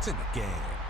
points in the game.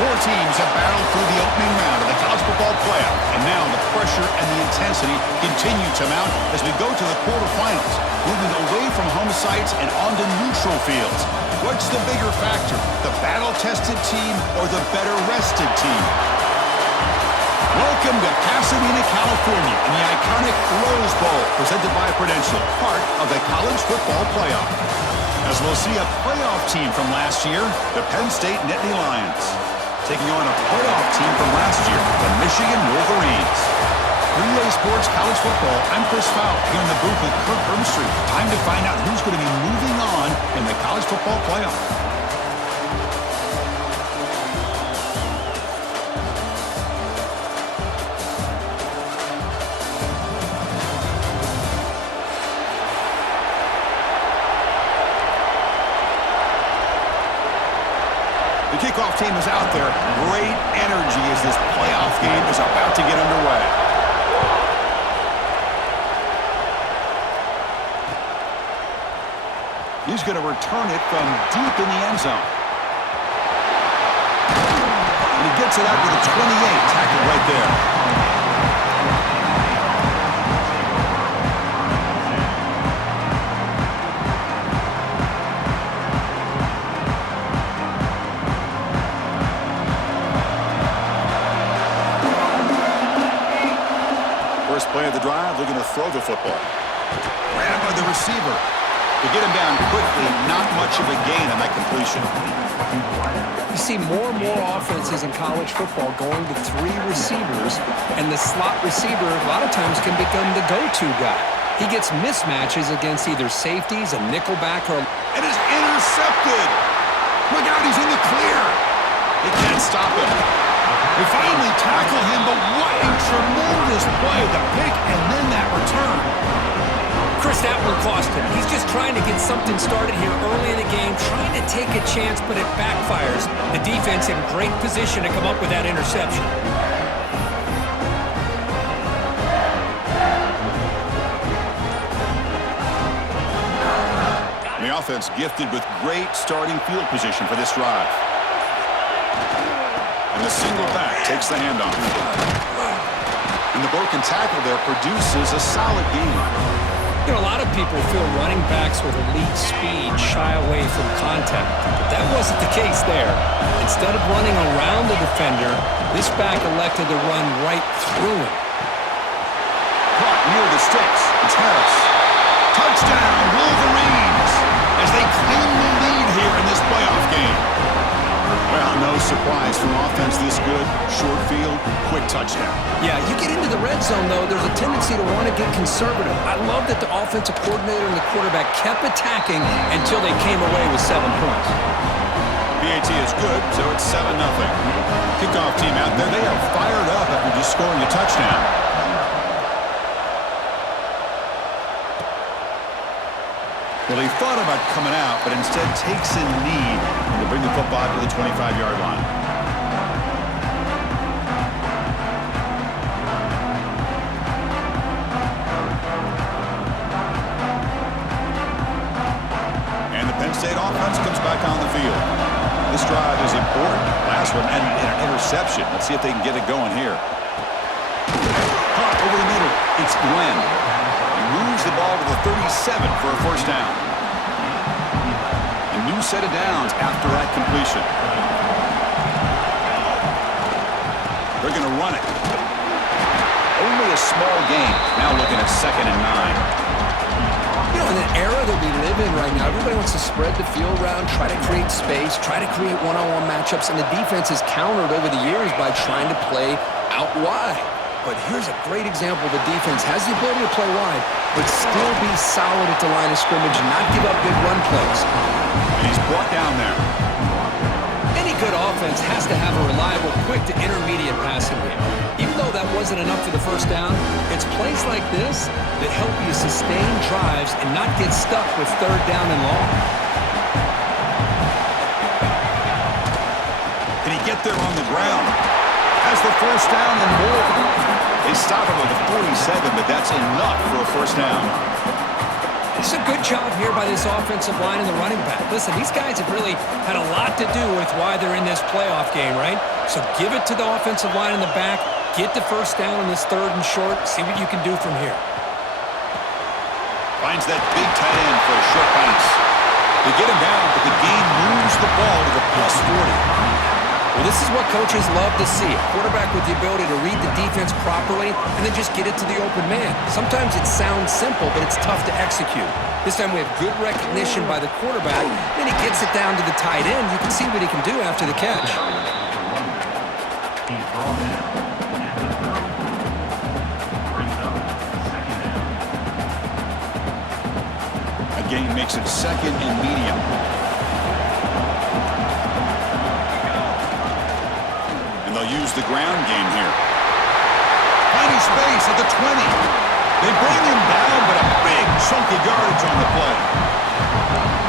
Four teams have battled through the opening round of the college football playoff, and now the pressure and the intensity continue to mount as we go to the quarterfinals, moving away from home sites and onto neutral fields. What's the bigger factor, the battle-tested team or the better-rested team? Welcome to Pasadena, California, in the iconic Rose Bowl, presented by Prudential, part of the college football playoff. As we'll see a playoff team from last year, the Penn State Nittany Lions, taking on a playoff team from last year, the Michigan Wolverines. 3A Sports College Football, I'm Chris Fowler, here in the booth with Kirk Hermstreet. Time to find out who's going to be moving on in the college football playoff. The kickoff team is out there. Great energy as this playoff game is about to get underway. He's going to return it from deep in the end zone. And he gets it out to the 28, tackled right there. First play of the drive, looking to throw the football. Grabbed by the receiver. To get him down quickly, not much of a gain on that completion. You see more and more offenses in college football going to 3 receivers, and the slot receiver a lot of times can become the go-to guy. He gets mismatches against either safeties, a nickelback, or... And is intercepted! Look out, he's in the clear! They can't stop him. They finally tackle him, but what a tremendous play, the pick and then that return. Chris, that one cost him. He's just trying to get something started here early in the game, trying to take a chance, but it backfires. The defense in great position to come up with that interception. The offense gifted with great starting field position for this drive. And the single back takes the handoff. And the broken tackle there produces a solid gain. You know, a lot of people feel running backs with elite speed shy away from contact, but that wasn't the case there. Instead of running around the defender, this back elected to run right through him. Caught near the sticks. It's Harris. Touchdown, Wolverines, as they claim the lead here in this playoff game. Well, no surprise from offense this good. Short field, quick touchdown. Yeah, you get into the red zone, though, there's a tendency to want to get conservative. I love that the offensive coordinator and the quarterback kept attacking until they came away with 7 points. PAT is good, so it's 7-0. Kickoff team out there, they are fired up after just scoring a touchdown. Well, he thought about coming out, but instead takes a knee to bring the football to the 25-yard line. And the Penn State offense comes back on the field. This drive is important. Last one ended in an interception. Let's see if they can get it going here. Caught over the middle. It's Glenn. Moves the ball to the 37 for a first down. A new set of downs after that completion. They're going to run it. Only a small gain. Now looking at 2nd and 9. You know, in the era that we live in right now, everybody wants to spread the field around, try to create space, try to create one-on-one matchups, and the defense has countered over the years by trying to play out wide. But here's a great example. The defense has the ability to play wide, but still be solid at the line of scrimmage and not give up big run plays. And he's brought down there. Any good offense has to have a reliable, quick to intermediate passing game. Even though that wasn't enough for the first down, it's plays like this that help you sustain drives and not get stuck with 3rd down and long. Can he get there on the ground? Has the first down and more. They stop him at the 47, but that's enough for a first down. It's a good job here by this offensive line and the running back. Listen, these guys have really had a lot to do with why they're in this playoff game, right? So give it to the offensive line in the back, get the first down on this 3rd and short, see what you can do from here. Finds that big tight end for a short pass. They get him down, but the game moves the ball to the plus 40. Well, this is what coaches love to see. A quarterback with the ability to read the defense properly and then just get it to the open man. Sometimes it sounds simple, but it's tough to execute. This time we have good recognition by the quarterback. Then he gets it down to the tight end. You can see what he can do after the catch. A gain makes it 2nd and medium. Use the ground game here. Finding space at the 20. They bring him down, but a big chunk of yardage on the play.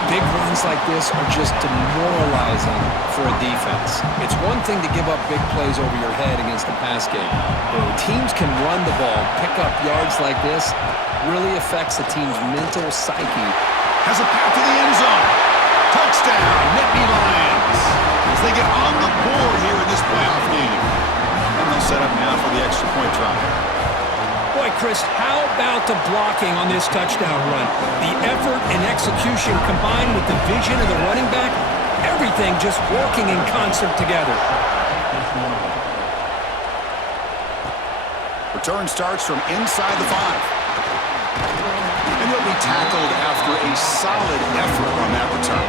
Big runs like this are just demoralizing for a defense. It's one thing to give up big plays over your head against the pass game. When teams can run the ball, pick up yards like this, really affects a team's mental psyche. Has a path to the end zone. Touchdown, Nittany Lions. As they get on the board here in this playoff game. And they'll set up now for the extra point try. Boy, Chris, how about the blocking on this touchdown run? The effort and execution combined with the vision of the running back, everything just working in concert together. Return starts from inside the 5. And he'll be tackled after a solid effort on that return.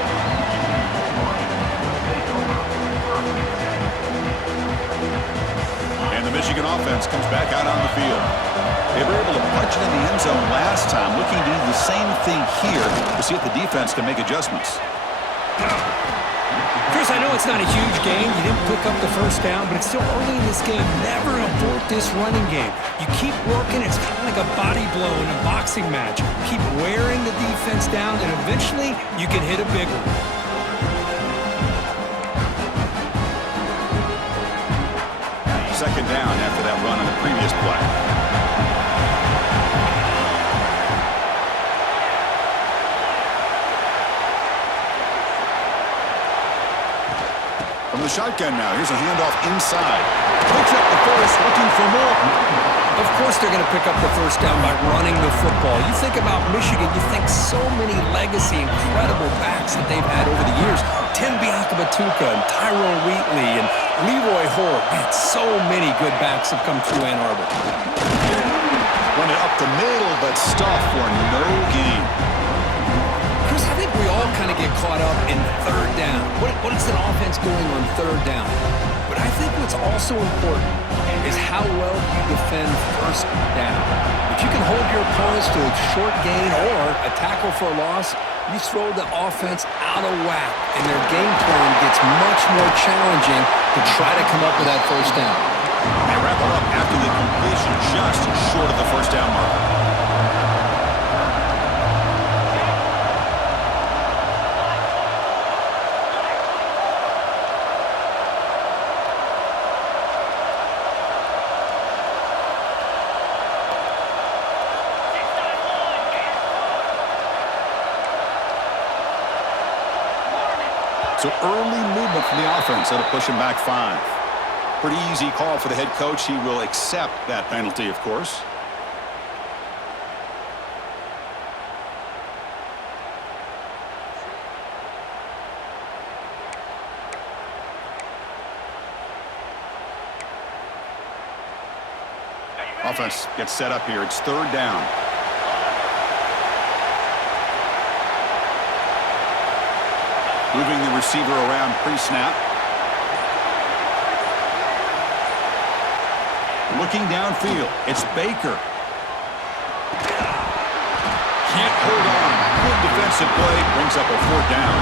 And the Michigan offense comes back out on the field. They were able to punch it in the end zone last time, looking to do the same thing here to see if the defense can make adjustments. Chris, I know it's not a huge game. You didn't pick up the first down, but it's still early in this game. Never abort this running game. You keep working. It's kind of like a body blow in a boxing match. Keep wearing the defense down, and eventually you can hit a big one. Second down after that run on the previous play. From the shotgun now, here's a handoff inside. Picks up the first, looking for more. Of course they're going to pick up the first down by running the football. You think about Michigan, you think so many legacy, incredible backs that they've had over the years. Tim Biakabatuka and Tyrone Wheatley and Leroy Hoare. Man, so many good backs have come through Ann Arbor. Run it up the middle, but stuffed for no gain. Chris, I think we all kind of get caught up in third down. What is an offense doing on third down? But I think what's also important is how well you defend first down. If you can hold your opponents to a short gain or a tackle for a loss, you throw the offense out of whack, and their game plan gets much more challenging to try to come up with that first down. They wrap it up after the completion just short of the first down mark. So early movement from the offense that'll push him back 5. Pretty easy call for the head coach. He will accept that penalty, of course. Offense gets set up here. It's third down. Moving the receiver around pre-snap. Looking downfield. It's Baker. Can't hold on. Good defensive play. Brings up a fourth down.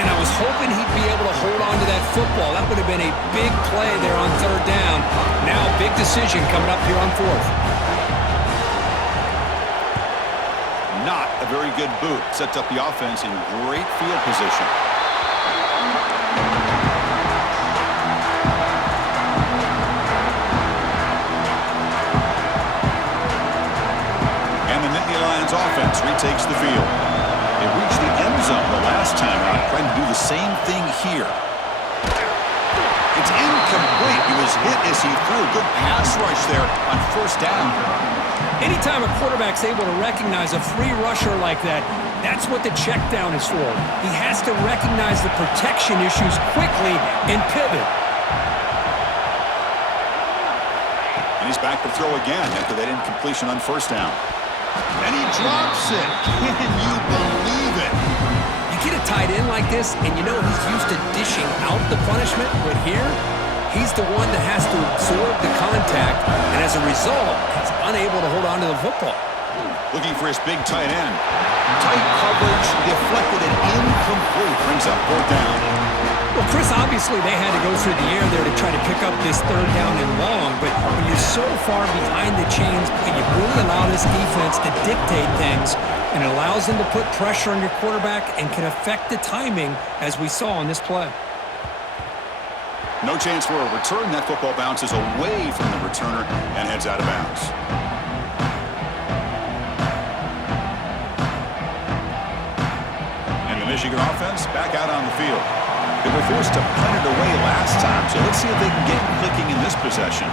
And I was hoping he'd be able to hold on to that football. That would have been a big play there on third down. Now big decision coming up here on fourth. Not a very good boot. Sets up the offense in great field position. And the Nittany Lions offense retakes the field. They reached the end zone the last time out, trying to do the same thing here. It's incomplete. He was hit as he threw a good pass rush there on first down. Anytime a quarterback's able to recognize a free rusher like that, that's what the check down is for. He has to recognize the protection issues quickly and pivot. And he's back to throw again after that incompletion on first down. And he drops it. Can you believe it? You get a tight end like this, and you know he's used to dishing out the punishment, but here, he's the one that has to absorb the contact, and as a result, he's unable to hold on to the football. Looking for his big tight end. Tight coverage, deflected and incomplete. Brings up fourth down. Well, Chris, obviously they had to go through the air there to try to pick up this third down and long, but when you're so far behind the chains, you really allow this defense to dictate things, and it allows them to put pressure on your quarterback and can affect the timing, as we saw on this play. No chance for a return. That football bounces away from the returner and heads out of bounds. And the Michigan offense back out on the field. They were forced to punt it away last time, so let's see if they can get clicking in this possession.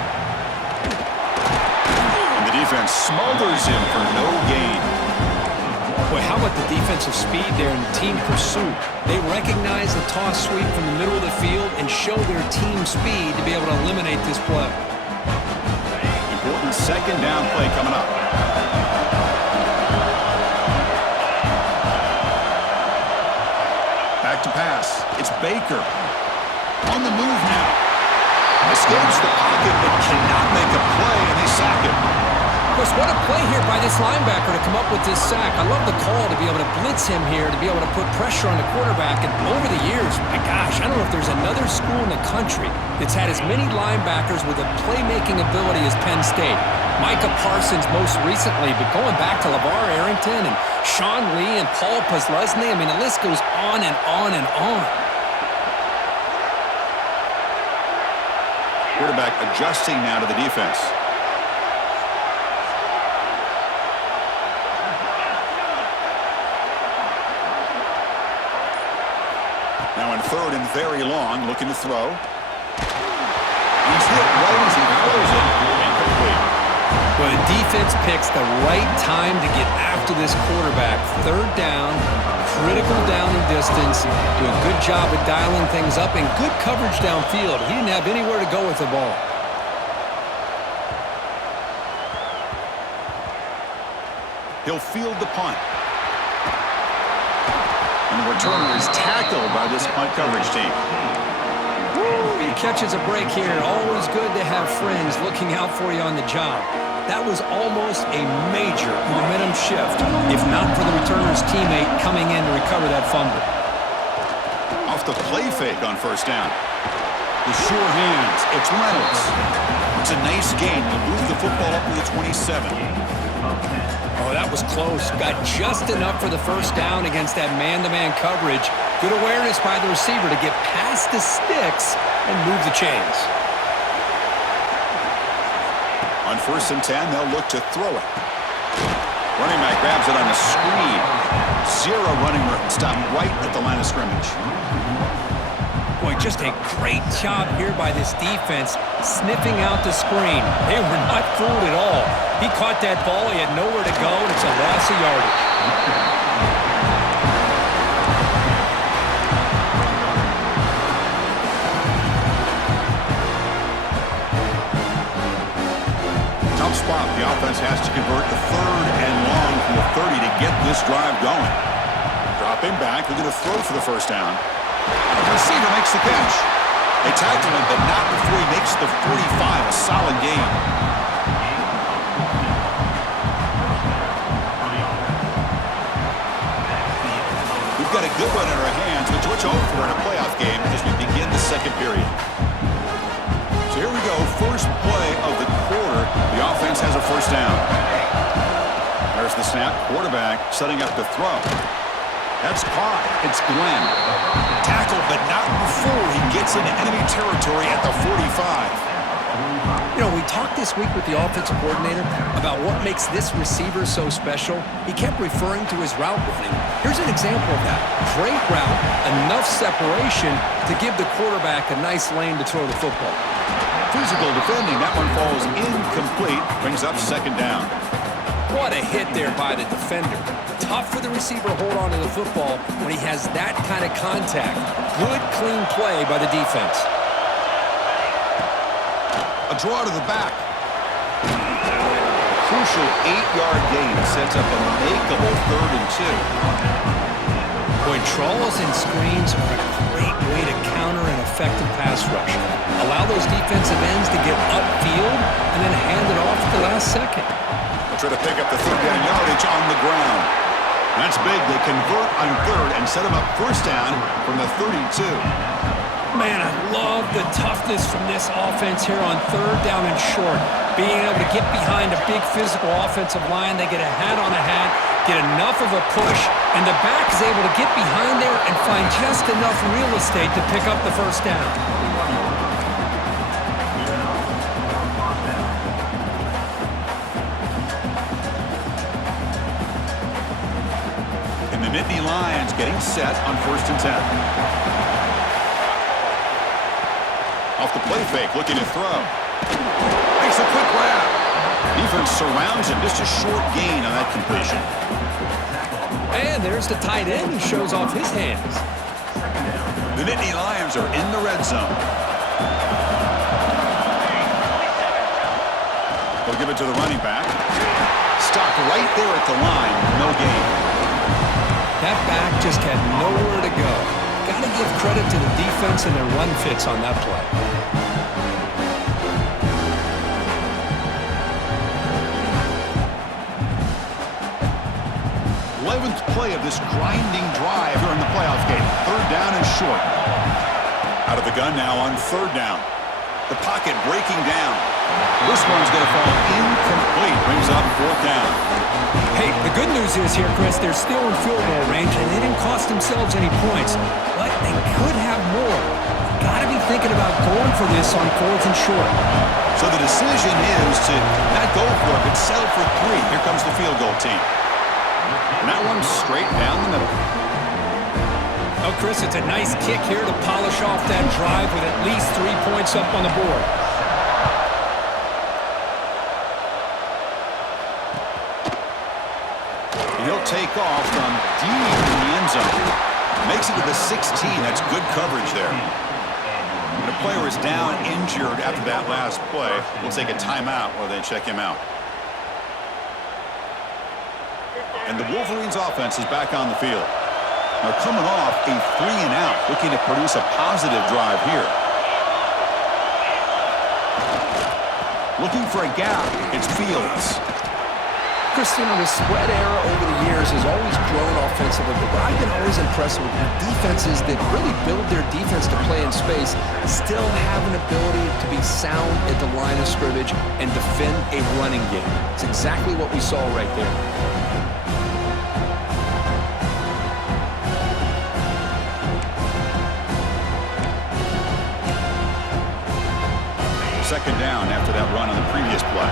And the defense smothers him for no gain. Boy, how about the defensive speed there and the team pursuit? They recognize the toss sweep from the middle of the field and show their team speed to be able to eliminate this play. Important second down play coming up. Back to pass. It's Baker. On the move now. Escapes the pocket but cannot make a play, and they sack him. Of course, what a play here by this linebacker to come up with this sack. I love the call to be able to blitz him here, to be able to put pressure on the quarterback. And over the years, my gosh, I don't know if there's another school in the country that's had as many linebackers with a playmaking ability as Penn State. Micah Parsons most recently, but going back to LeVar Arrington and Sean Lee and Paul Posluszny, I mean, the list goes on and on and on. Quarterback adjusting now to the defense. Now in third and very long, looking to throw. He's hit right as he throws it. Incomplete. Well, the defense picks the right time to get after this quarterback. Third down, critical down and distance. Do a good job of dialing things up and good coverage downfield. He didn't have anywhere to go with the ball. He'll field the punt. And the returner is tackled by this punt coverage team. He catches a break here. Always good to have friends looking out for you on the job. That was almost a major momentum shift, if not for the returner's teammate coming in to recover that fumble. Off the play fake on first down. The sure hands. It's Reynolds. It's a nice gain. He'll move the football up to the 27. Oh, that was close. Got just enough for the first down against that man-to-man coverage. Good awareness by the receiver to get past the sticks and move the chains. On first and 10, they'll look to throw it. Running back grabs it on a screen. Zero running room. Stop right at the line of scrimmage. Boy, just a great job here by this defense, sniffing out the screen. They were not fooled at all. He caught that ball. He had nowhere to go, and it's a loss of yardage. Tough spot. The offense has to convert the third and long from the 30 to get this drive going. Dropping back. They're going to throw for the first down. The receiver makes the catch. They tackle him, but not before he makes the 45. A solid gain. We've got a good one in our hands, which we're over in a playoff game as we begin the second period. So here we go. First play of the quarter. The offense has a first down. There's the snap. Quarterback setting up to throw. That's caught. It's Glenn. Tackled, but not before he gets into enemy territory at the 45. You know, we talked this week with the offensive coordinator about what makes this receiver so special. He kept referring to his route running. Here's an example of that. Great route, enough separation to give the quarterback a nice lane to throw the football. Physical defending. That one falls incomplete. Brings up second down. What a hit there by the defender. Tough for the receiver to hold on to the football when he has that kind of contact. Good, clean play by the defense. A draw to the back. Crucial 8-yard gain sets up a makeable 3rd and 2. Boy, trawls and screens are a great way to counter an effective pass rush. Allow those defensive ends to get upfield and then hand it off at the last second. Try to pick up the 3rd down yardage on the ground. That's big. They convert on 3rd and set him up first down from the 32. Man, I love the toughness from this offense here on 3rd down and short. Being able to get behind a big physical offensive line. They get a hat on a hat, get enough of a push, and the back is able to get behind there and find just enough real estate to pick up the first down. Nittany Lions getting set on 1st and 10. Off the play fake, looking to throw. Makes a quick grab. Defense surrounds him. Just a short gain on that completion. And there's the tight end who shows off his hands. The Nittany Lions are in the red zone. The They'll give it to the running back. Stopped right there at the line. No gain. That back just had nowhere to go. Got to give credit to the defense and their run fits on that play. 11th play of this grinding drive here in the playoff game. 3rd down and short. Out of the gun now on 3rd down. The pocket breaking down. This one's going to fall incomplete. Brings up 4th down. Hey, the good news is here, Chris, they're still in field goal range, and they didn't cost themselves any points, but they could have more. Got to be thinking about going for this on 4th and short. So the decision is to not go for it, but settle for 3. Here comes the field goal team. And that one's straight down the middle. Oh, Chris, it's a nice kick here to polish off that drive with at least 3 points up on the board. He'll take off from deep in the end zone. Makes it to the 16. That's good coverage there. And the player is down injured after that last play. We'll take a timeout while they check him out. And the Wolverines offense is back on the field. Now coming off a 3-and-out, looking to produce a positive drive here. Looking for a gap. It's Fields. Christian, the spread era over the years has always grown offensively, but I've been always impressed with defenses that really build their defense to play in space, still have an ability to be sound at the line of scrimmage and defend a running game. It's exactly what we saw right there. 2nd down after that run on the previous play.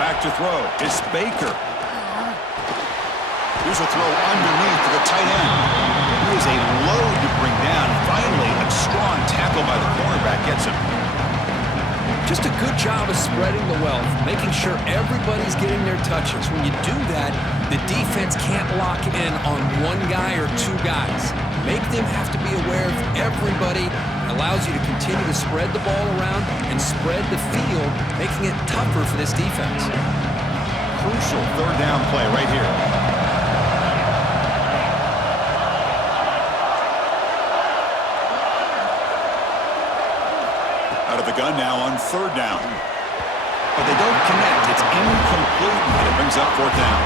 Back to throw. It's Baker. Here's a throw underneath to the tight end. He is a load to bring down. Finally, a strong tackle by the cornerback gets him. Just a good job of spreading the wealth, making sure everybody's getting their touches. When you do that, the defense can't lock in on one guy or 2 guys. Make them have to be aware of everybody. It allows you to continue to spread the ball around and spread the field, making it tougher for this defense. Crucial 3rd down play right here. Out of the gun now on 3rd down. But they don't connect. It's incomplete, and it brings up 4th down.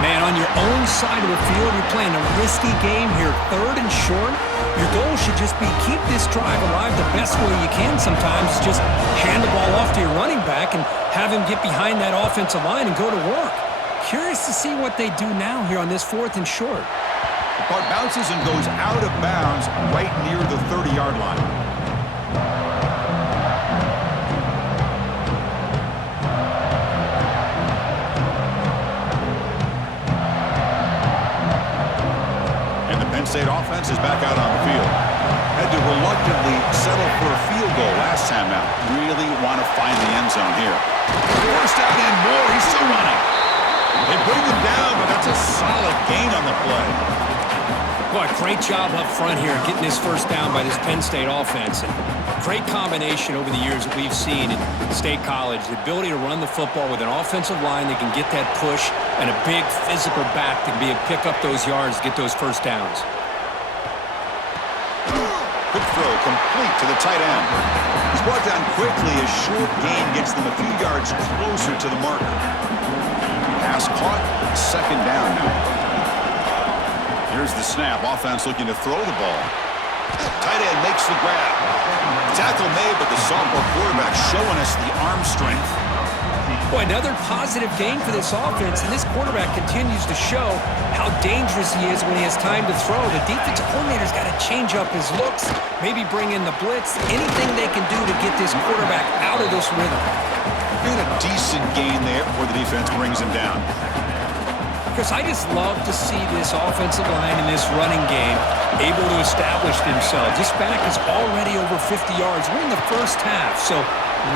Man, on your own side of the field, you're playing a risky game here, 3rd and short. Your goal should just be keep this drive alive the best way you can sometimes. Just hand the ball off to your running back and have him get behind that offensive line and go to work. Curious to see what they do now here on this 4th and short. The punt bounces and goes out of bounds right near the 30-yard line. State offense is back out on the field. Had to reluctantly settle for a field goal last time out. Really want to find the end zone here. 1st down and more. He's still running. They bring him down, but that's a solid gain on the play. Boy, great job up front here getting this 1st down by this Penn State offense. And great combination over the years that we've seen in State College. The ability to run the football with an offensive line that can get that push and a big physical back to be able to pick up those yards, get those 1st downs. Quick throw complete to the tight end. He's brought down quickly. A short gain gets them a few yards closer to the marker. Pass caught. 2nd down now. Here's the snap. Offense looking to throw the ball. Tight end makes the grab. Tackle made, but the sophomore quarterback showing us the arm strength. Boy, another positive gain for this offense, and this quarterback continues to show how dangerous he is when he has time to throw. The defensive coordinator's got to change up his looks, maybe bring in the blitz, anything they can do to get this quarterback out of this rhythm. Get a decent gain there before the defense brings him down. Chris, I just love to see this offensive line and this running game able to establish themselves. This back is already over 50 yards. We're in the 1st half, so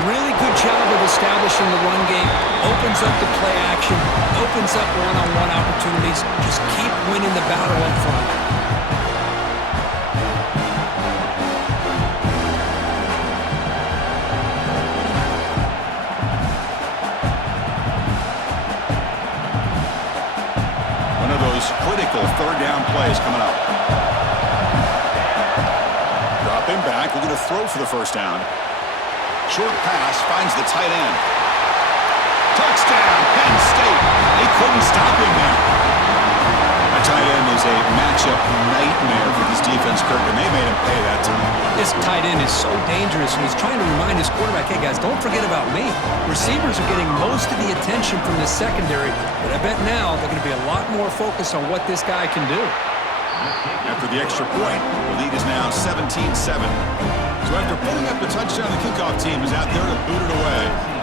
really good job of establishing the run game. Opens up the play action, opens up one-on-one opportunities. Just keep winning the battle up front. critical third down plays coming up. Dropping back, looking to throw for the first down. Short pass finds the tight end. Touchdown, Penn State. They couldn't stop him there. A tight end is a matchup nightmare for this defense, Kirk, and they made him pay that time. This tight end is so dangerous, and he's trying to remind his quarterback, hey, guys, don't forget about me. Receivers are getting most of the attention from this secondary, but I bet now they're going to be a lot more focused on what this guy can do. After the extra point, the lead is now 17-7. So after putting up the touchdown, the kickoff team is out there to boot it away.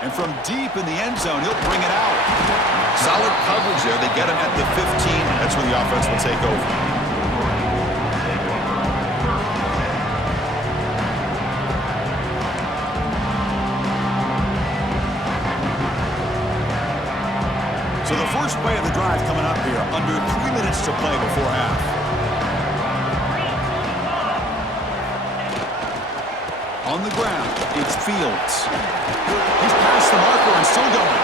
And from deep in the end zone, he'll bring it out. Solid coverage there. They get him at the 15. That's where the offense will take over. So the first play of the drive coming up here. Under 3 minutes to play before half. On the ground, it's Fields. He's past the marker and still going.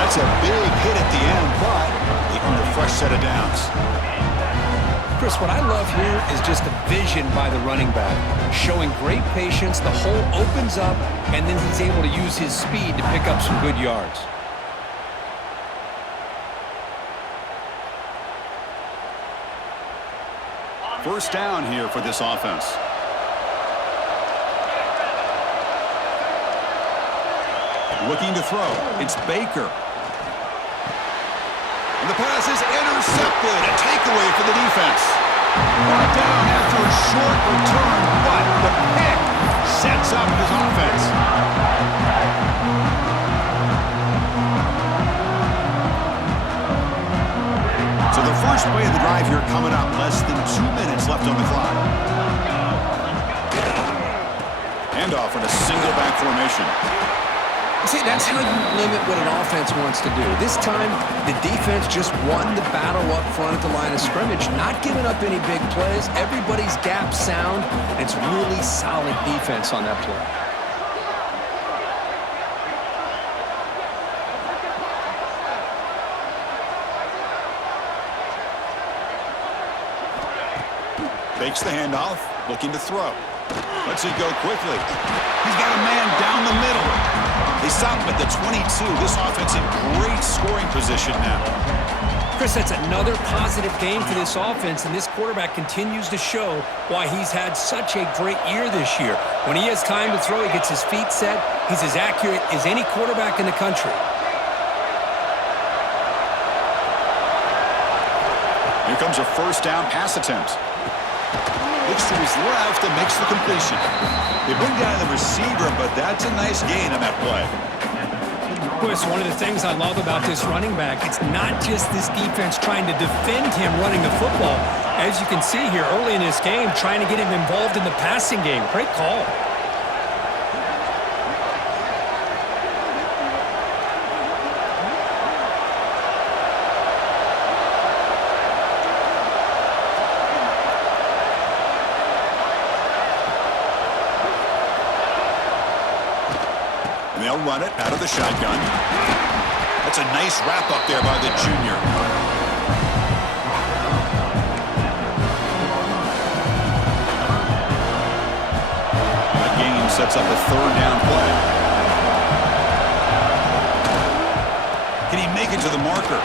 That's a big hit at the end, but they earned a fresh set of downs. Chris, what I love here is just the vision by the running back. Showing great patience, the hole opens up, and then he's able to use his speed to pick up some good yards. First down here for this offense. Looking to throw. It's Baker. And the pass is intercepted. A takeaway for the defense. Brought down after a short return, but the pick sets up his offense. So the first play of the drive here coming up. Less than 2 minutes left on the clock. Handoff in a single back formation. See, that's how you limit what an offense wants to do. This time, the defense just won the battle up front at the line of scrimmage, not giving up any big plays. Everybody's gap sound. It's really solid defense on that play. Fakes the handoff, looking to throw. Lets it go quickly. He's got a man down the middle. They stop him at the 22. This offense in great scoring position now. Chris, that's another positive game for this offense, and this quarterback continues to show why he's had such a great year this year. When he has time to throw, he gets his feet set. He's as accurate as any quarterback in the country. Here comes a first down pass attempt. Looks to his left and makes the completion. They bring down the receiver, but that's a nice gain on that play. Chris, one of the things I love about this running back, it's not just this defense trying to defend him running the football. As you can see here early in this game, trying to get him involved in the passing game. Great call. They'll run it out of the shotgun. That's a nice wrap up there by the junior. That gain sets up a third down play. Can he make it to the marker?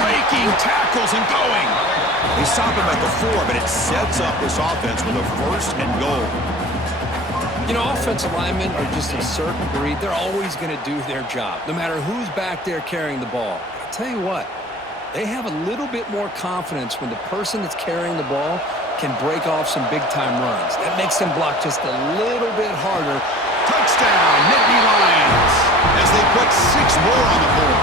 Breaking tackles and going. They stop him at the 4, but it sets up this offense with a first and goal. You know, offensive linemen are just a certain breed. They're always going to do their job, no matter who's back there carrying the ball. I'll tell you what, they have a little bit more confidence when the person that's carrying the ball can break off some big-time runs. That makes them block just a little bit harder. Touchdown, Nittany Lions, as they put 6 more on the board.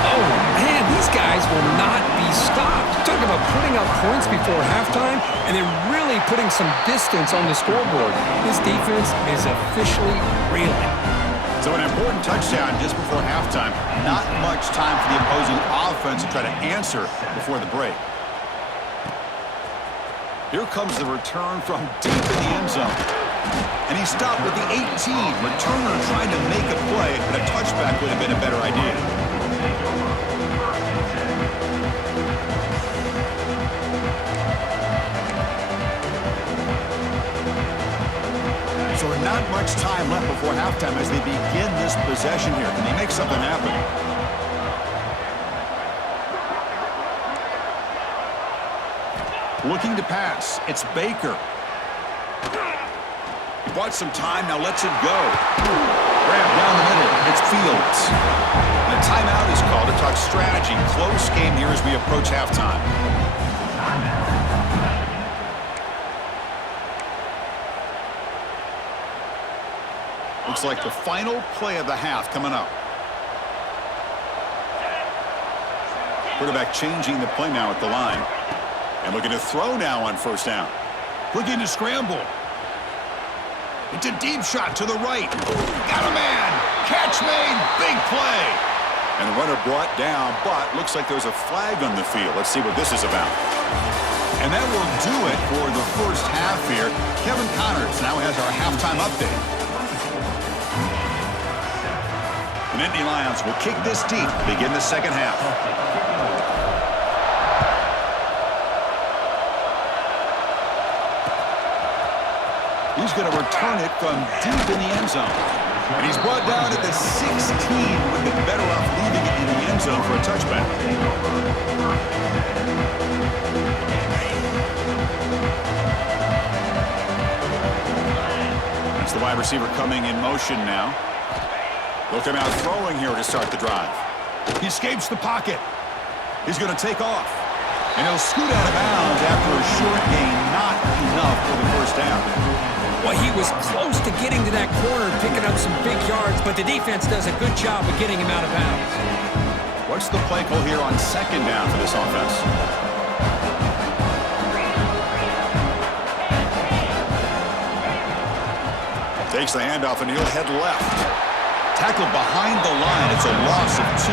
Oh, man, these guys will not be stopped. Talk about putting up points before halftime and then really putting some distance on the scoreboard. This defense is officially reeling. So an important touchdown just before halftime. Not much time for the opposing offense to try to answer before the break. Here comes the return from deep in the end zone. And he stopped at the 18. Returner trying to make a play, but a touchback would have been a better idea. So not much time left before halftime as they begin this possession here. Can they make something happen? Looking to pass. It's Baker. He bought some time, now lets it go. Grab down the middle. It's Fields. And a timeout is called to talk strategy. Close game here as we approach halftime. Looks like the final play of the half coming up. Quarterback changing the play now at the line. And looking to throw now on first down. Looking to scramble. It's a deep shot to the right. Got a man. Catch made. Big play. And the runner brought down, but looks like there's a flag on the field. Let's see what this is about. And that will do it for the first half here. Kevin Connors now has our halftime update. The Nittany Lions will kick this deep to begin the second half. He's going to return it from deep in the end zone. And he's brought down at the 16. Would have been better off leaving it in the end zone for a touchback. That's the wide receiver coming in motion now. They'll come out throwing here to start the drive. He escapes the pocket. He's going to take off. And he'll scoot out of bounds after a short gain. Not enough for the first down. Well, he was close to getting to that corner, picking up some big yards, but the defense does a good job of getting him out of bounds. What's the play call here on second down for this offense? Takes the handoff, and he'll head left. Tackled behind the line. It's a loss of 2.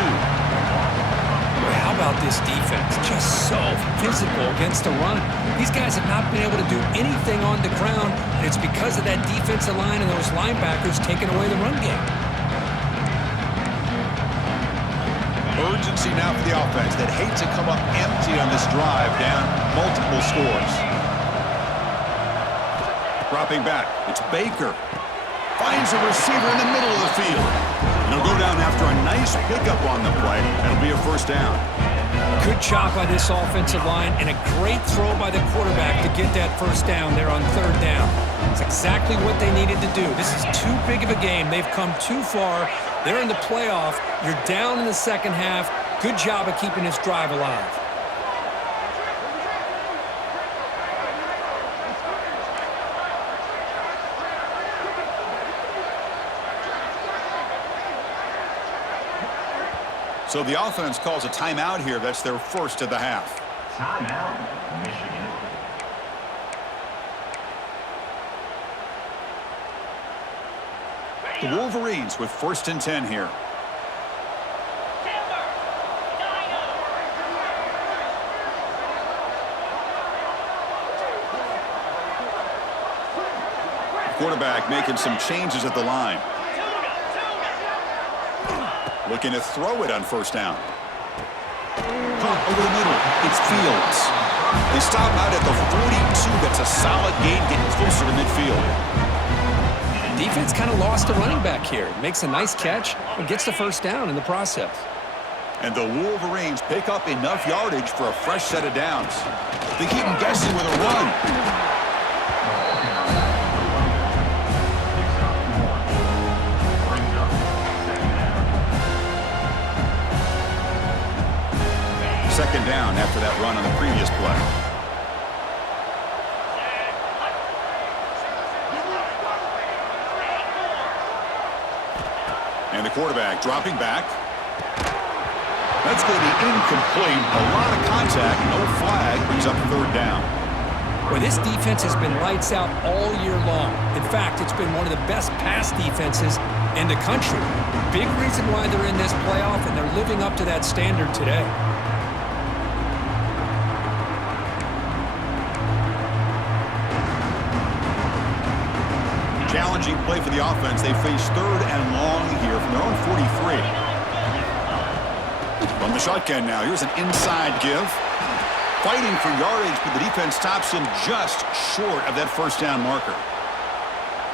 Boy, how about this defense? Just so physical against the run. These guys have not been able to do anything on the ground, and it's because of that defensive line and those linebackers taking away the run game. Urgency now for the offense that hates to come up empty on this drive, down multiple scores. Dropping back, it's Baker. Finds a receiver in the middle of the field. And he'll go down after a nice pickup on the play. That'll be a first down. Good job by this offensive line and a great throw by the quarterback to get that first down there on third down. It's exactly what they needed to do. This is too big of a game. They've come too far. They're in the playoff. You're down in the second half. Good job of keeping this drive alive. So the offense calls a timeout here. That's their first of the half. Timeout, Michigan. The Wolverines with 1st and 10 here. Quarterback making some changes at the line. Looking to throw it on first down. Caught over the middle. It's Fields. They stop out at the 42. That's a solid gain, getting closer to midfield. Defense kind of lost a running back here. Makes a nice catch and gets the first down in the process. And the Wolverines pick up enough yardage for a fresh set of downs. They keep them guessing with a run. Second down after that run on the previous play. And the quarterback dropping back. That's going to be incomplete. A lot of contact, no flag. Brings up third down. Well, this defense has been lights out all year long. In fact, it's been one of the best pass defenses in the country. Big reason why they're in this playoff, and they're living up to that standard today. the offense. They face third and long here from their own 43. From the shotgun now, here's an inside give. Fighting for yardage, but the defense stops him just short of that first down marker.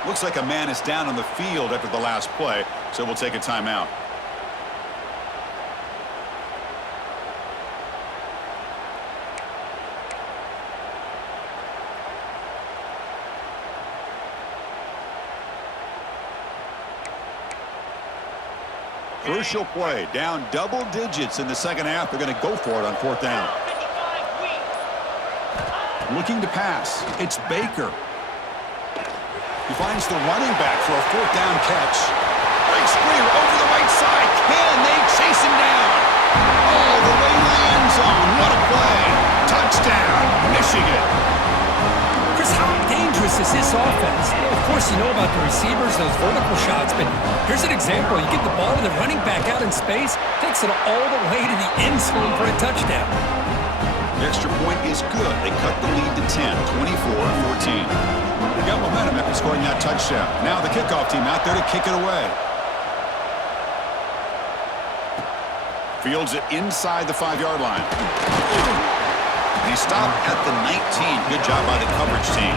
Looks like a man is down on the field after the last play, so we'll take a timeout. Crucial play, down double digits in the second half. They're going to go for it on fourth down. Looking to pass. It's Baker. He finds the running back for a fourth down catch. Breaks free over the right side. Can they chase him down? All the way to the end zone. What a play. Touchdown, Michigan. Chris, how dangerous is this offense? Of course, you know about the receivers, those vertical shots, but here's an example. You get the ball to the running back out in space, takes it all the way to the end zone for a touchdown. The extra point is good. They cut the lead to 10, 24-14. They got momentum after scoring that touchdown. Now the kickoff team out there to kick it away. Fields it inside the 5-yard line. And he stopped at the 19. Good job by the coverage team.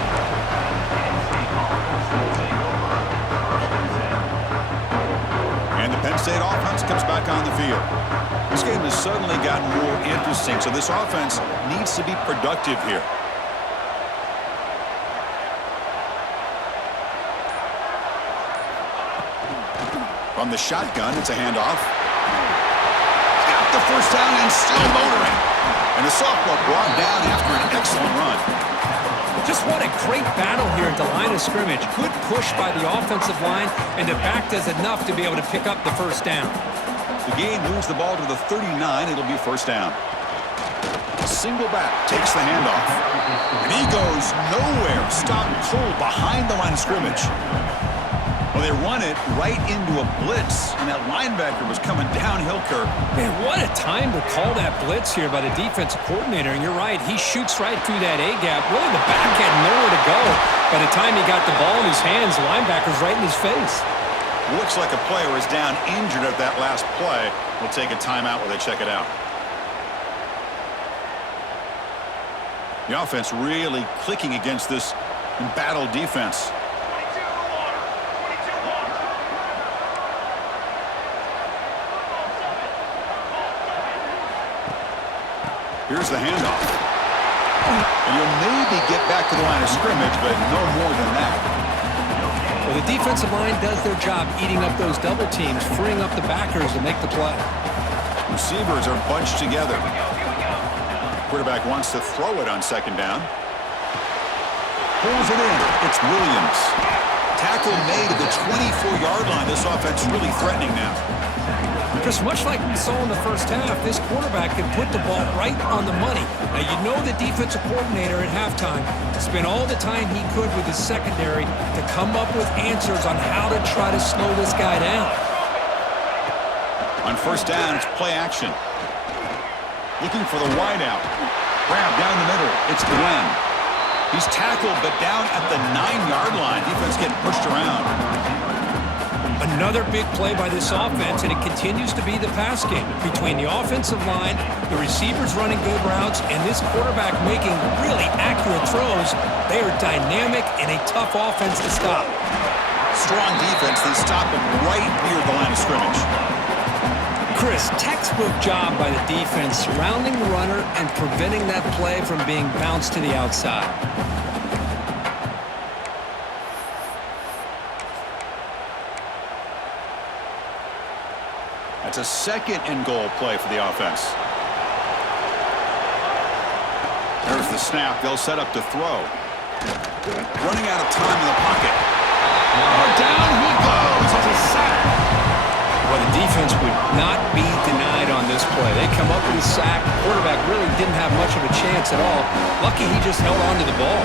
And the Penn State offense comes back on the field. This game has suddenly gotten more interesting, so this offense needs to be productive here. From the shotgun, it's a handoff. Got the first down and still motoring. And the sophomore brought down after an excellent run. Just what a great battle here at the line of scrimmage. Good push by the offensive line, and the back does enough to be able to pick up the first down. The game moves the ball to the 39. It'll be first down. Single back takes the handoff. And he goes nowhere. Stopped cold behind the line of scrimmage. Well, they run it right into a blitz, and that linebacker was coming downhill, Kirk. Man, what a time to call that blitz here by the defensive coordinator. And you're right, he shoots right through that A-gap. Really, the back had nowhere to go. By the time he got the ball in his hands, the linebacker's right in his face. Looks like a player is down injured at that last play. We'll take a timeout while they check it out. The offense really clicking against this embattled defense. Here's the handoff. And you'll maybe get back to the line of scrimmage, but no more than that. Well, the defensive line does their job eating up those double teams, freeing up the backers to make the play. Receivers are bunched together. Quarterback wants to throw it on second down. Pulls it in. It's Williams. Tackle made at the 24-yard line. This offense really threatening now. Because much like we saw in the first half, this quarterback can put the ball right on the money. Now, you know the defensive coordinator at halftime spent all the time he could with his secondary to come up with answers on how to try to slow this guy down. On first down, it's play action. Looking for the wideout. Grab down the middle. It's Glenn. He's tackled, but down at the 9-yard line. Defense getting pushed around. Another big play by this offense, and it continues to be the pass game. Between the offensive line, the receivers running good routes, and this quarterback making really accurate throws, they are dynamic and a tough offense to stop. Strong defense. They stop him right near the line of scrimmage. Chris, textbook job by the defense surrounding the runner and preventing that play from being bounced to the outside. That's a second and goal play for the offense. There's the snap. They'll set up to throw. Running out of time in the pocket. Down he goes. It's a sack. Well, the defense would not be denied on this play. They come up with a sack. The quarterback really didn't have much of a chance at all. Lucky he just held on to the ball.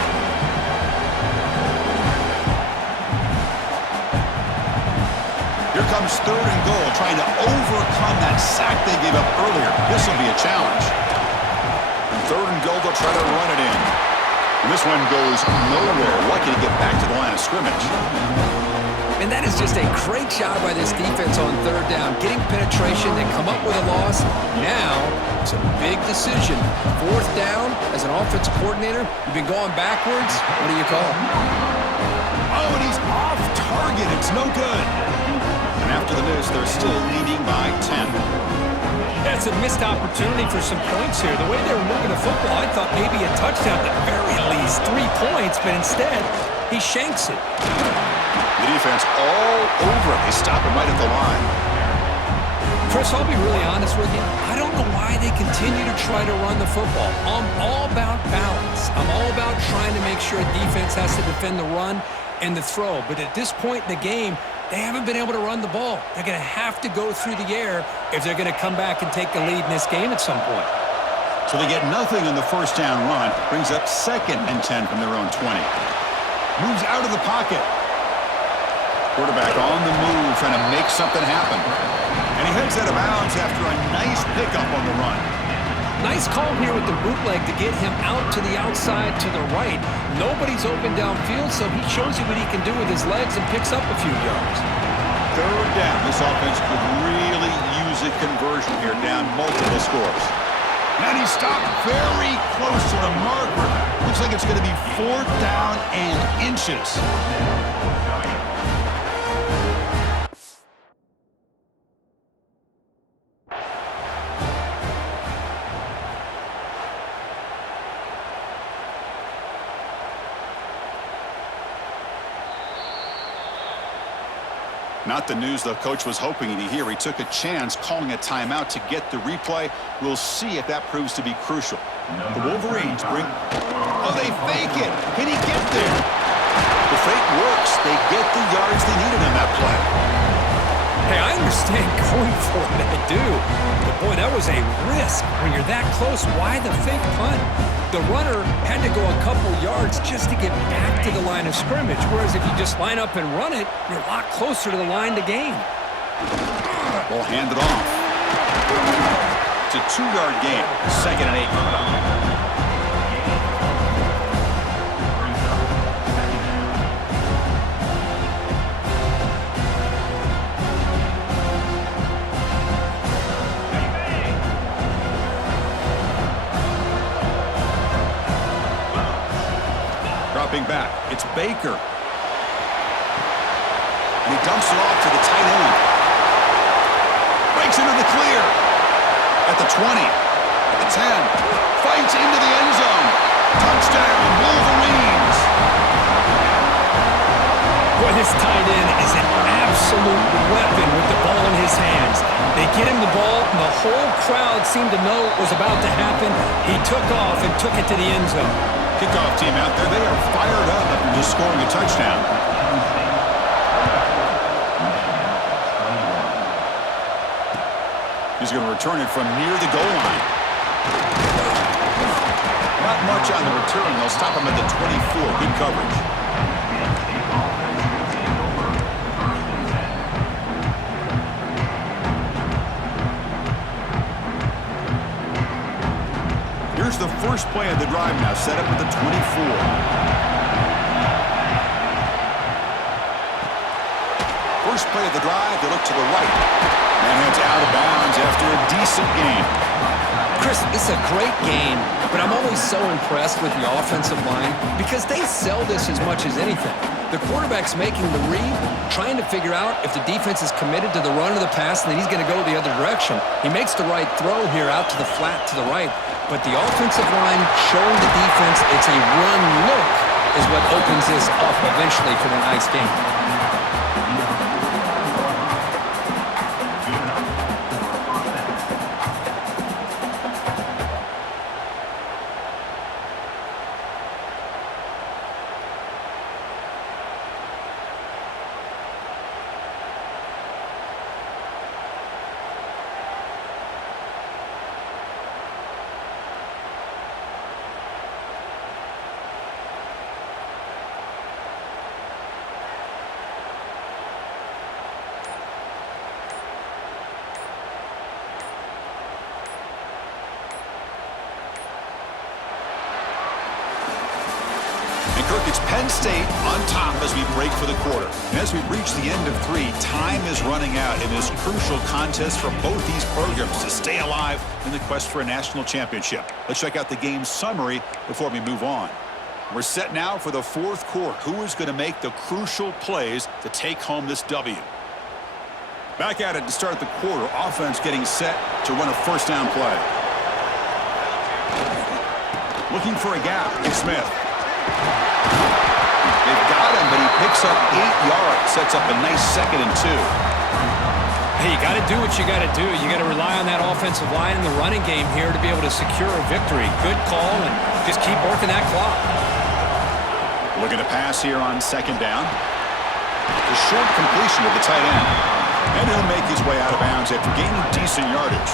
Here comes third and goal, trying to overcome that sack they gave up earlier. This will be a challenge. And third and goal, they'll try to run it in. And this one goes nowhere. Lucky to get back to the line of scrimmage. And that is just a great job by this defense on third down. Getting penetration, they come up with a loss. Now, it's a big decision. Fourth down, as an offensive coordinator, you've been going backwards. What do you call? Oh, and he's off target. It's no good. And after the miss, they're still leading by 10. That's a missed opportunity for some points here. The way they were moving the football, I thought maybe a touchdown at the very least, 3 points, but instead, he shanks it. The defense all over it. They stop him right at the line. Chris, I'll be really honest with you. I don't know why they continue to try to run the football. I'm all about balance. I'm all about trying to make sure defense has to defend the run and the throw. But at this point in the game, they haven't been able to run the ball. They're going to have to go through the air if they're going to come back and take the lead in this game at some point. So they get nothing on the first down run. Brings up 2nd and 10 from their own 20. Moves out of the pocket. Quarterback on the move, trying to make something happen. And he heads out of bounds after a nice pickup on the run. Nice call here with the bootleg to get him out to the outside to the right. Nobody's open downfield, so he shows you what he can do with his legs and picks up a few yards. Third down. This offense could really use a conversion here, down multiple scores. And he stopped very close to the marker. Looks like it's going to be 4th down and inches. Not the news the coach was hoping to hear. He took a chance calling a timeout to get the replay. We'll see if that proves to be crucial. The Wolverines bring... Oh, they fake it. Can he get there? The fake works. They get the yards they needed on that play. Hey, I understand going for it. I do. But, boy, that was a risk. When you're that close, why the fake punt? The runner had to go a couple yards just to get back to the line of scrimmage, whereas if you just line up and run it, you're a lot closer to the line to gain. Ball handed off. It's a 2-yard gain. 2nd and 8 coming up. Back. It's Baker. And he dumps it off to the tight end. Breaks into the clear. At the 20. At the 10. Fights into the end zone. Touchdown, Wolverines. Boy, this tight end is an absolute weapon with the ball in his hands. They get him the ball, and the whole crowd seemed to know what was about to happen. He took off and took it to the end zone. Kickoff team out there, they are fired up after just scoring a touchdown. He's going to return it from near the goal line. Not much on the return. They'll stop him at the 24. Good coverage. Here's the first play of the drive now, set up at the 24. First play of the drive, they look to the right. And it's out of bounds after a decent game. Chris, it's a great game, but I'm always so impressed with the offensive line because they sell this as much as anything. The quarterback's making the read, trying to figure out if the defense is committed to the run or the pass, and then he's going to go the other direction. He makes the right throw here out to the flat to the right, but the offensive line showing the defense it's a run look is what opens this up eventually for the nice game. It's Penn State on top as we break for the quarter. And as we reach the end of 3, time is running out in this crucial contest for both these programs to stay alive in the quest for a national championship. Let's check out the game summary before we move on. We're set now for the 4th quarter. Who is going to make the crucial plays to take home this W? Back at it to start the quarter. Offense getting set to run a first down play. Looking for a gap. It's Smith. They've got him, but he picks up 8 yards. Sets up a nice 2nd and 2. Hey, you got to do what you got to do. You got to rely on that offensive line in the running game here to be able to secure a victory. Good call, and just keep working that clock. Looking to pass here on 2nd down. A short completion to the tight end. And he'll make his way out of bounds after gaining decent yardage.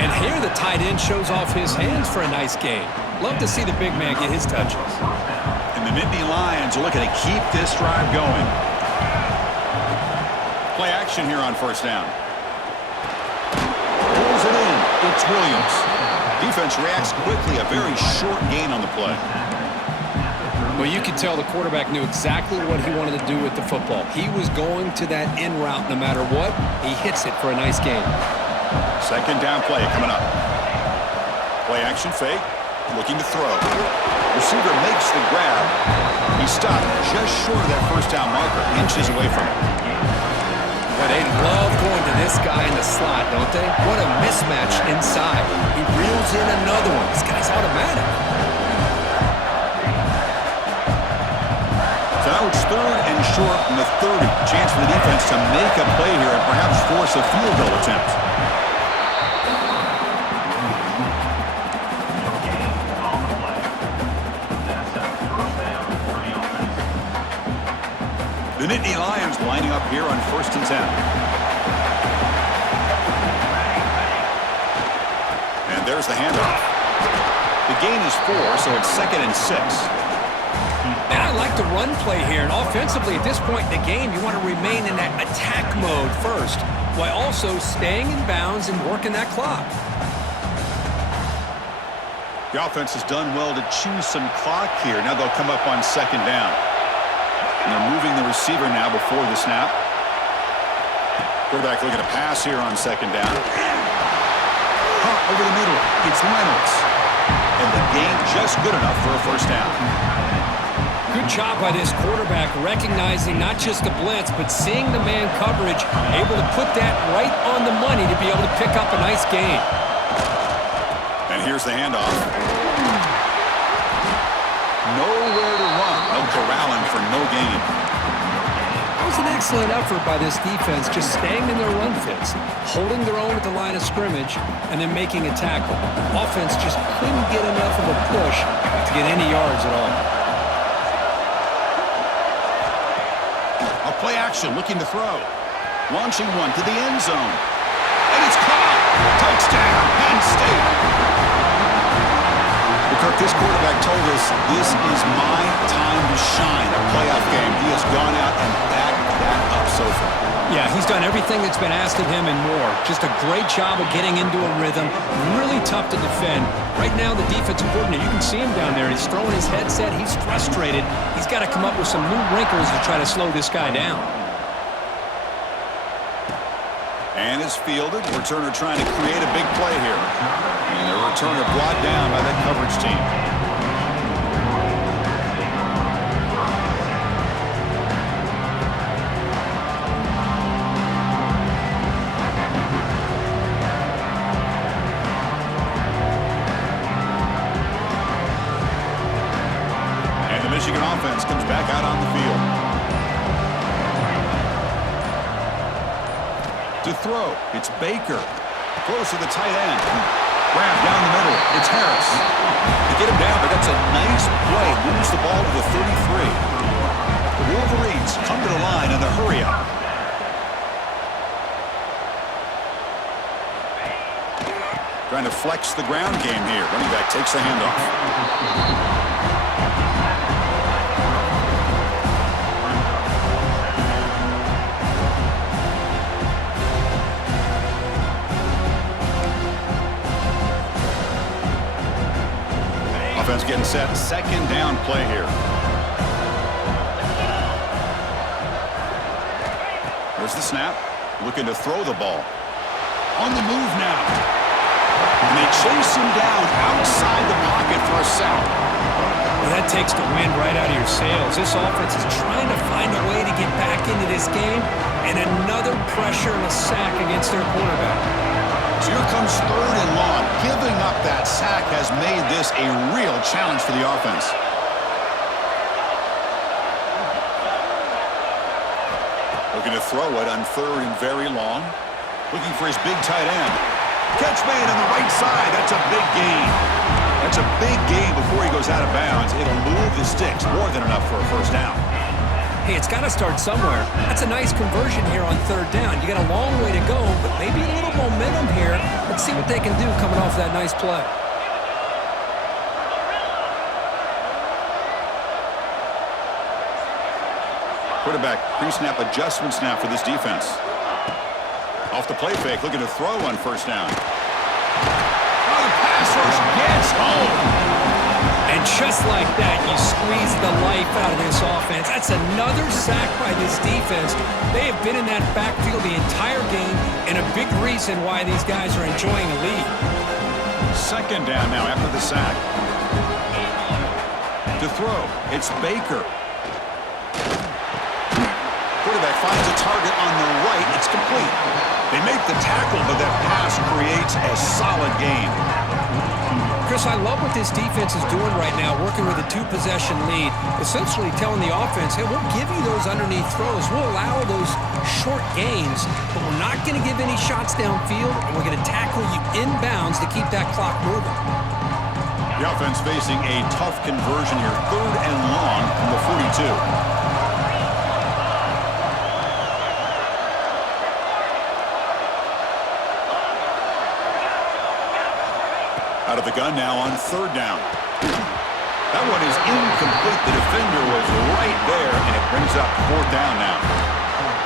And here the tight end shows off his hands for a nice gain. Love to see the big man get his touches. And the Nittany Lions are looking to keep this drive going. Play action here on 1st down. Pulls it in. It's Williams. Defense reacts quickly. A very short gain on the play. Well, you could tell the quarterback knew exactly what he wanted to do with the football. He was going to that in route no matter what. He hits it for a nice gain. 2nd down play coming up. Play action fake. Looking to throw. Receiver makes the grab. He stopped just short of that 1st down marker. Inches away from it. Well, they love going to this guy in the slot, don't they? What a mismatch inside. He reels in another one. This guy's automatic. So now it's 3rd and short from the 30. Chance for the defense to make a play here and perhaps force a field goal attempt. The Nittany Lions lining up here on 1st and 10. And there's the handoff. The gain is 4, so it's 2nd and 6. And I like the run play here. And offensively, at this point in the game, you want to remain in that attack mode first, while also staying in bounds and working that clock. The offense has done well to choose some clock here. Now they'll come up on 2nd down. And they're moving the receiver now before the snap. Quarterback looking to pass here on 2nd down. Hot over the middle. It's Reynolds. And the gain just good enough for a 1st down. Good job by this quarterback recognizing not just the blitz, but seeing the man coverage, able to put that right on the money to be able to pick up a nice gain. And here's the handoff. Nowhere to run. No corralling for no gain. That was an excellent effort by this defense, just staying in their run fits, holding their own at the line of scrimmage, and then making a tackle. Offense just couldn't get enough of a push to get any yards at all. A play action, looking to throw. Launching one to the end zone. And it's caught. Touchdown, Penn State. Kirk, this quarterback told us this is my time to shine, a playoff game. He has gone out and backed that up so far. Yeah, he's done everything that's been asked of him and more. Just a great job of getting into a rhythm. Really tough to defend. Right now, the defensive coordinator, you can see him down there. He's throwing his headset. He's frustrated. He's got to come up with some new wrinkles to try to slow this guy down. And it's fielded. Returner trying to create a big play here. And the returner brought down by that coverage team. And the Michigan offense comes back out on the field. To throw, it's Baker. Close to the tight end. Grab down the middle. It's Harris. They get him down, but that's a nice play. Moves the ball to the 33. The Wolverines come to the line in the hurry up. Trying to flex the ground game here. Running back takes the handoff. Offense getting set. 2nd down play here. There's the snap. Looking to throw the ball. On the move now. And they chase him down outside the pocket for a sack. Well, that takes the wind right out of your sails. This offense is trying to find a way to get back into this game, and another pressure and a sack against their quarterback. So here comes 3rd and long. Giving up that sack has made this a real challenge for the offense. Looking to throw it on 3rd and very long. Looking for his big tight end. Catch made on the right side. That's a big gain. That's a big gain before he goes out of bounds. It'll move the sticks. More than enough for a first down. Hey, it's got to start somewhere. That's a nice conversion here on 3rd down. You got a long way to go, but maybe a little momentum here. Let's see what they can do coming off that nice play. Quarterback pre-snap adjustment snap for this defense. Off the play fake, looking to throw on 1st down. Oh, the pass rush gets home. And just like that, you squeeze the life out of this offense. That's another sack by this defense. They have been in that backfield the entire game, and a big reason why these guys are enjoying a lead. 2nd down now after the sack. To throw, it's Baker. Quarterback finds a target on the right. It's complete. They make the tackle, but that pass creates a solid gain. Chris, I love what this defense is doing right now, working with a 2-possession lead, essentially telling the offense, hey, we'll give you those underneath throws. We'll allow those short gains, but we're not going to give any shots downfield, and we're going to tackle you inbounds to keep that clock moving. The offense facing a tough conversion here. 3rd and long from the 42. Out of the gun now on 3rd down. That one is incomplete. The defender was right there, and it brings up 4th down now.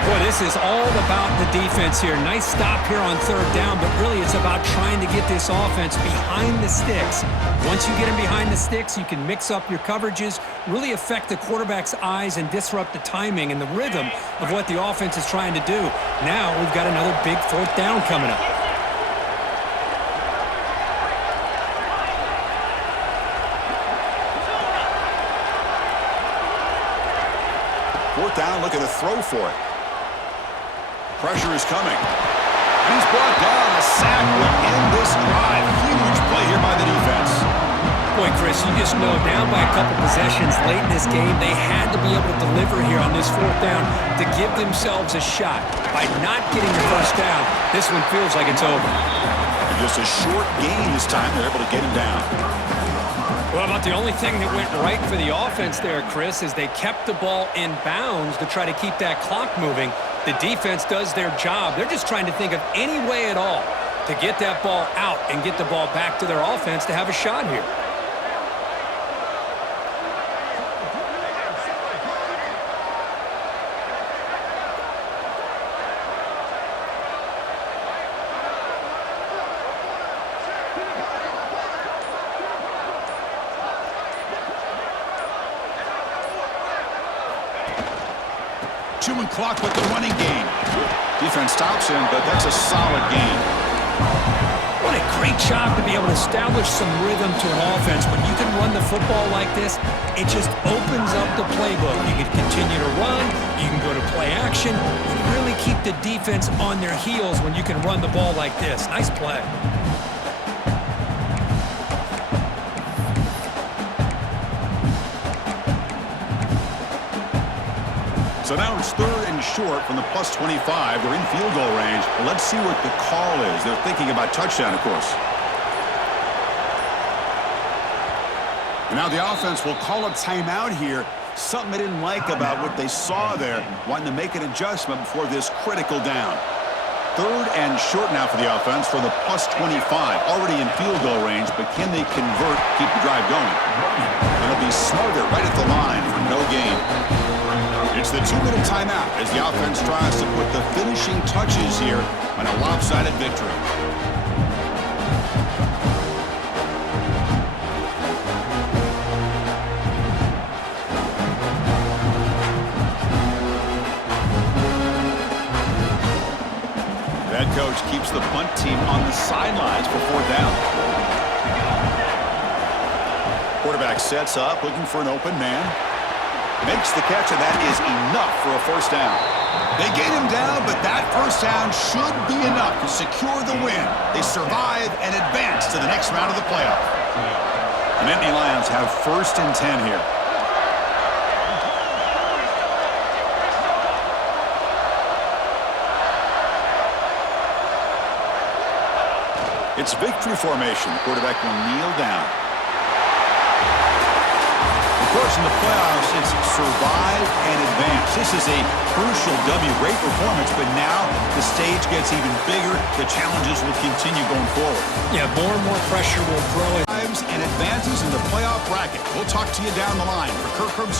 Boy, this is all about the defense here. Nice stop here on 3rd down, but really it's about trying to get this offense behind the sticks. Once you get them behind the sticks, you can mix up your coverages, really affect the quarterback's eyes, and disrupt the timing and the rhythm of what the offense is trying to do. Now we've got another big 4th down coming up. 4th down, looking to throw for it. Pressure is coming. And he's brought down. A sack will end this drive. Huge play here by the defense. Boy, Chris, you just know down by a couple possessions late in this game, they had to be able to deliver here on this 4th down to give themselves a shot. By not getting the 1st down, this one feels like it's over. And just a short gain this time. They're able to get him down. Well, about the only thing that went right for the offense there, Chris, is they kept the ball in bounds to try to keep that clock moving. The defense does their job. They're just trying to think of any way at all to get that ball out and get the ball back to their offense to have a shot here. Chewing clock with the running game. Defense stops him, but that's a solid gain. What a great job to be able to establish some rhythm to an offense. When you can run the football like this, it just opens up the playbook. You can continue to run, you can go to play action, you really keep the defense on their heels when you can run the ball like this. Nice play. So now it's 3rd and short from the +25. They're in field goal range. Well, let's see what the call is. They're thinking about touchdown, of course. And now the offense will call a timeout here. Something they didn't like about what they saw there. Wanting to make an adjustment before this critical down. 3rd and short now for the offense from the +25. Already in field goal range, but can they convert, keep the drive going? It'll be Smarter right at the line for no gain. It's the 2-minute timeout as the offense tries to put the finishing touches here on a lopsided victory. the punt team on the sidelines for 4th down. Quarterback sets up, looking for an open man. Makes the catch, and that is enough for a 1st down. They get him down, but that 1st down should be enough to secure the win. They survive and advance to the next round of the playoff. The Nittany Lions have 1st and 10 here. It's victory formation. The quarterback will kneel down. Of course, in the playoffs, it's survive and advance. This is a crucial W. Great performance, but now the stage gets even bigger. The challenges will continue going forward. Yeah, more and more pressure will grow. And advances in the playoff bracket. We'll talk to you down the line. For Kirk Herbst